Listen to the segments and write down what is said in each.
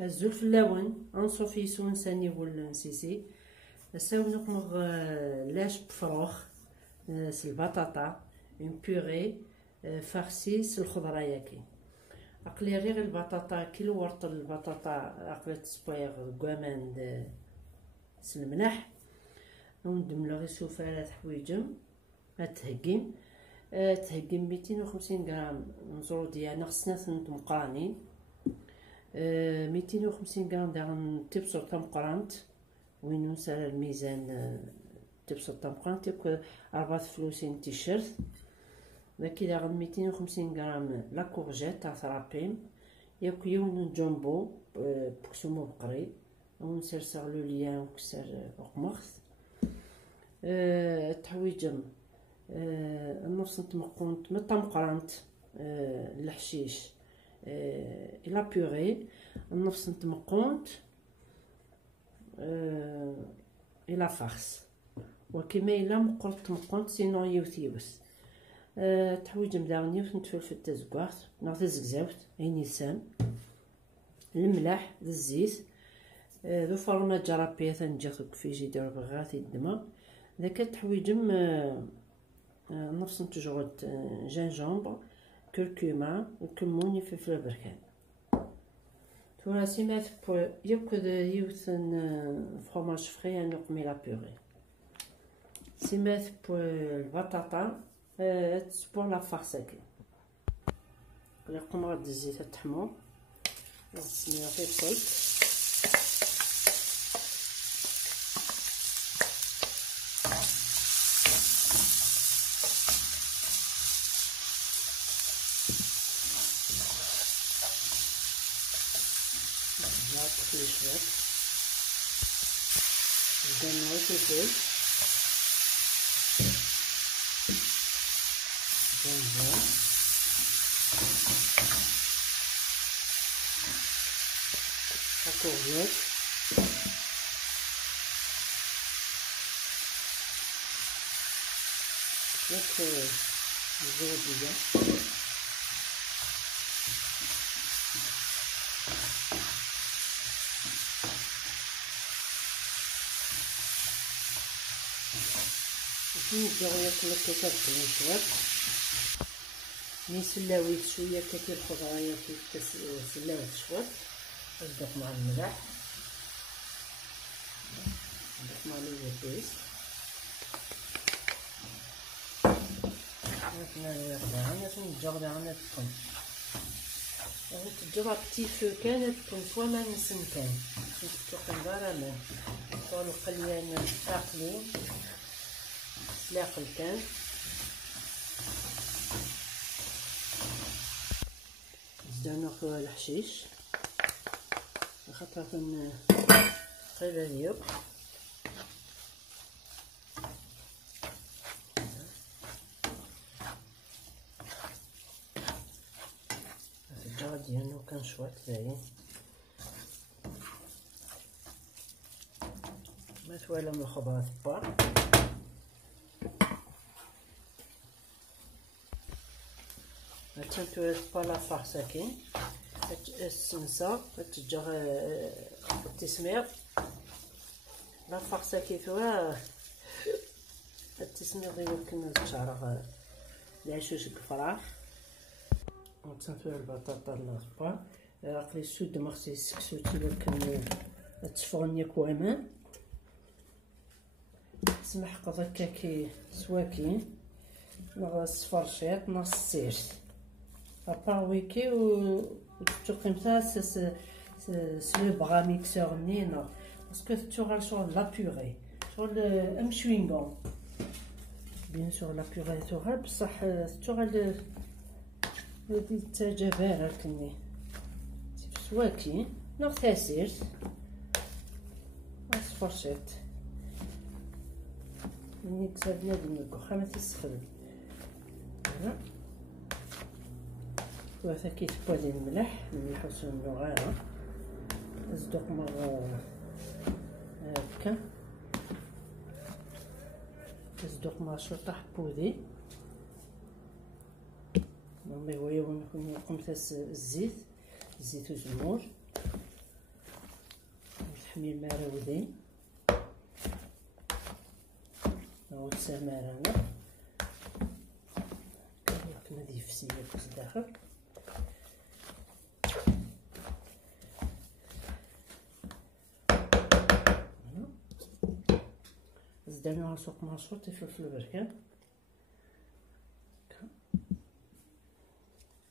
الزول في اللون انصوفي سون ساني ولا نسيسي نساو نقمغ لاش بفروخ البطاطا اون بيغي فارسي الخضره ياكي عقلي ريغ البطاطا كيلو ورط البطاطا عقلي تصبيغ كوامان الملح وندملو غي سوفالات حويجم تهقيم تهقيم 250 غرام نزرو ديالنا خصنا ثنت مقرانين 250 غرام داغن تبصر تمقرانت وين نسال الميزان تبصر تمقرانت ياك 4 فلوسين تيشيرت داكي داغن 250 غرام لا كورجيت تاع ثرابيم ياك يون جامبو بكسومو بقري ونسرسغ لو ليان وكسر قمخ تحويجم النص نتمقونت مطمقرانت الحشيش لا بيغي النص نتمقونت الى فارس وكما الا مقرط مقونت سينو يوثيوس تحويجم داغن يوث نتفلفل تزكوارت ناغ تزكزاوت عيني سام الملح الزيت ذو فرما جرابيه تنجاخك في جدار بغاثي الدماء ذاك تحويجم نفس نتجرد جنجامبر كركوما وكمون فلفل البركان تورا سيمات بو ياكد يوثن فروماج فري نقمي لا بيغي سيمات بو البطاطا تسبور لا فارساكي نقوم غاد الزيت تحمر نسميها في الصلت شوية بدنا نوصل جنجر وكوريات ياك الزودية نديرو ياكل الكيكات بالمشوار نسلاوي شويه كتير الخضرايات سلاوات شويه نصدق مع الملح نصدق مع البيس نجرب عنا تكون تجرب بتي فو كانت تكون سوا ما نسن كان تكون دارا ما تكون القليان تاقلي سلاق الكان زدنا خويا الحشيش خاطر قيله ديال الجرد ديالنا كان شويه باين ما توالى من الخضرات البار تنتو لا فارساكين السمسة تجر التسمير لا فارساكي ثوا التسمير يمكن تشعر العشوش الفراخ وتنتو البطاطا الصبا عقلي السود مخصي السكسوتي يمكن تفغني كوامان سمح قضاك كي سواكين نغ صفرشيط نغ السيرس اباويكي وتقيم سا سلو بغا ميكسور نينا باسكو تشغل شغل لا بيغي شغل ام شوينغون بيان سور لا بيغي تغال بصح تشغل هادي تاجا بارا كني سواكي نغ تاسيرس صفرشيط مني كساب بنادم الكوخا ما تيسخدم وهذا كيتبوا ديال الملح وسنو غيره نزدوق مرة هكا نزدوق مرة شرطة حبودي نعمي هو يكون قمت الزيت وزمور تحميل مراودين أو تسامرنا كما دي فسيلة داخل. زدنا سوق مشروط فلفل بركان،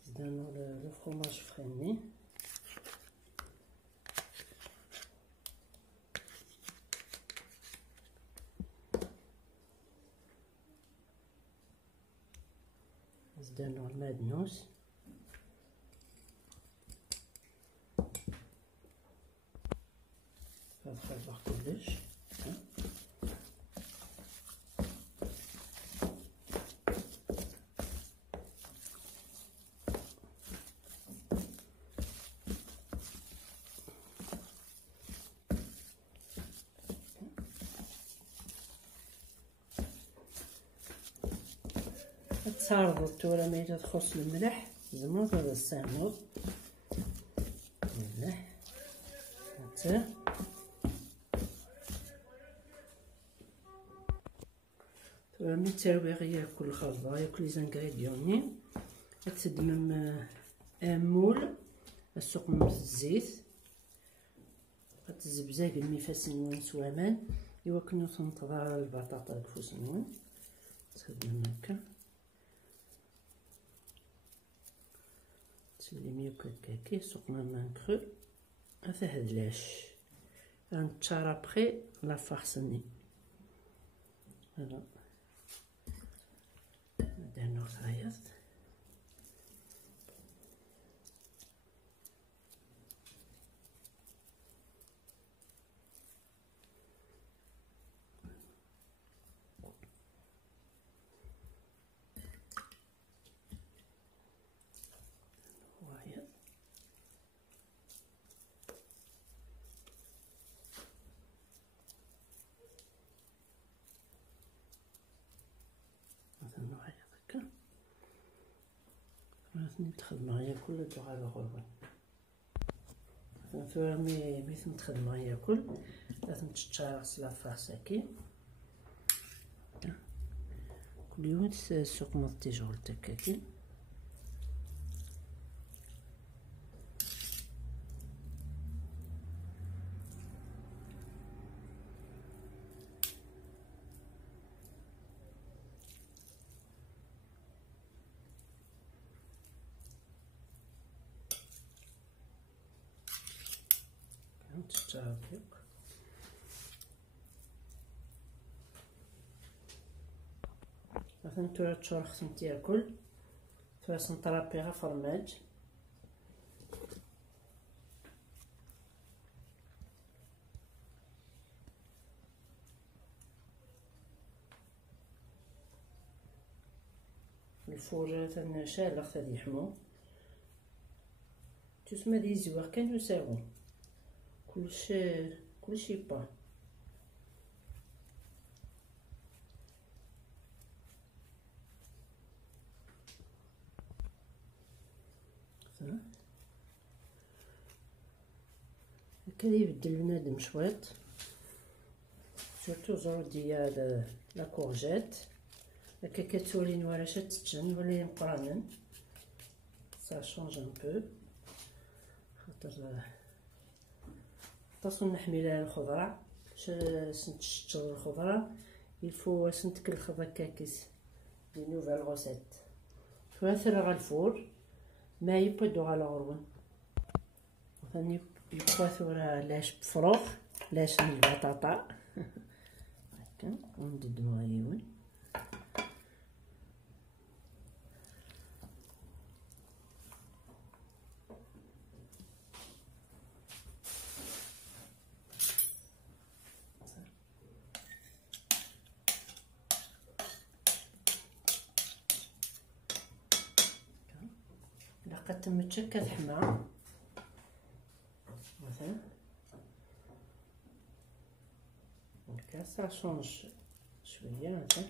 زدنا لو فرomاج فريني، زدنا المعدنوس، هاد خلط كلش. تصارضو التورة ملي تخص الملح زمرد ولا السامود الملح حتى تورة ملي ترويغ ياكل الخلطة ياكل لي زانغريديوني تدمم ان مول السوق من الزيت تزبزاق المفاسنون سوامان إوا كنو تنتظر البطاطا الفوسنون تخدم هكا تسلي ميو كاكي سوقنا مان كرو هذا هدلاش غنتشار ابخي لا فارسني فوالا درنا الخياط نتخدم ياكل تغال غربا مثلا مي نتخدم ياكل لازم تتشارس لا فاساكي كل يوم السوق مالتيجول تكاكي تتشابك مثلا تورا تشور خصم تاكل تورا سنطرابيغا فرماج الفور تنشالغ تادي يحمو تسمى دي زواغ كان يساوو كلشي با هكا يبدل بنادم شويط سورتو زرو ديال لا كورجيت هكا كتولي نوارشة تتجن ولا مقرانن سا شونج ان بو خاطر خاصو نحميلها الخضرة باش نتشطر الخضرة يلفو نتكلخ هكاكيس دي نوفال غوسيت فاثر الفور ما يبدو على غرون مثلا يبقى لاش بفروخ لاش من البطاطا هكا ونددو عيون لقد متشكل حمى مثلا هكا سا شونج شويه هكا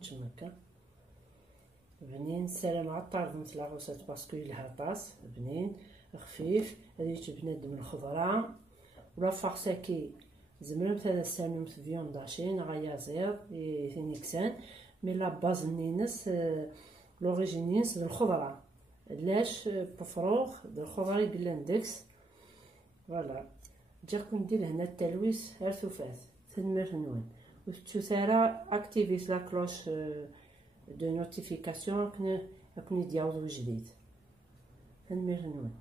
تتشمكا بنين سلام على الطرد مثل العروسات باسكو يلها طاس بنين خفيف هذه بنادم الخضره ولا فارساكي زمرم ثلاث ساميم فيون داشين غيازير فينيكسان. مي لا باز نينس لوريجين نينس الخضرة لاش بفروغ الخضرة يقلاندكس. فوالا جاكم ندير هنا التلويس هار ثوفات تنمر نون وتثارى اكتيفيت لا كلوش دو نوتيفيكاسيون كنا دياوضو جديد تنمر نون.